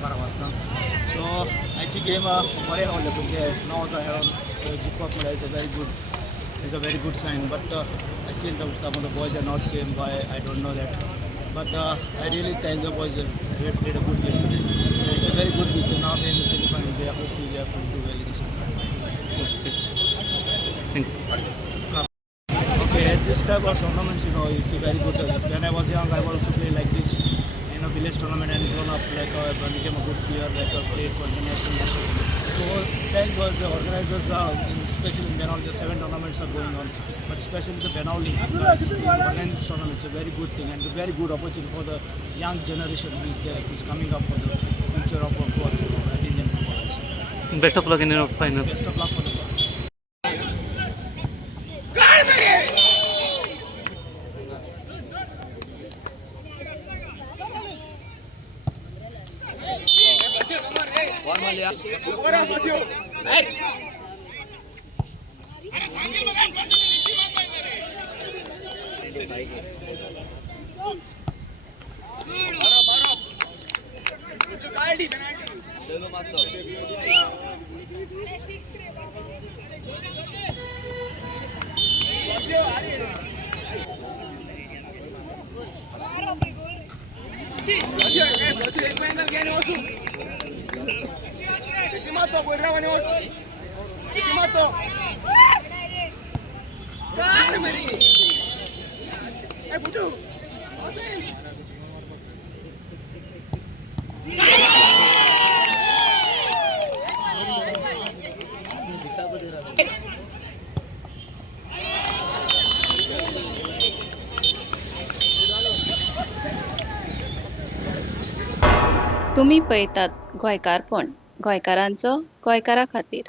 12 वाजता. सो आयची गेम बरें आवडलें भुरगे णव वजा खेळोन जिखपाक म्हळ्यार it's a very good sign. But I still doubt some of the boys are not came by. I don't know that. But I really thank the boys. They played a good game today. It's a very good week. Now we're in the semi-final. We are hoping we are going to do well in the semi-final. Okay, this type of tournaments, is very good. When I was young, I also played like this in a village tournament and grown up became a good player, played for international, national. So thank God the organizers, especially in Benali, the 7 tournaments are going on, but especially the Benali organize this tournament. It's a very good thing and a very good opportunity for the young generation who's coming up for the future of football, Indian football. Best of luck in your final. Best of luck for the final. तुम्ही पळयतात गोंयकारपण, गोंयकारांचो गोंयकारा खातीर.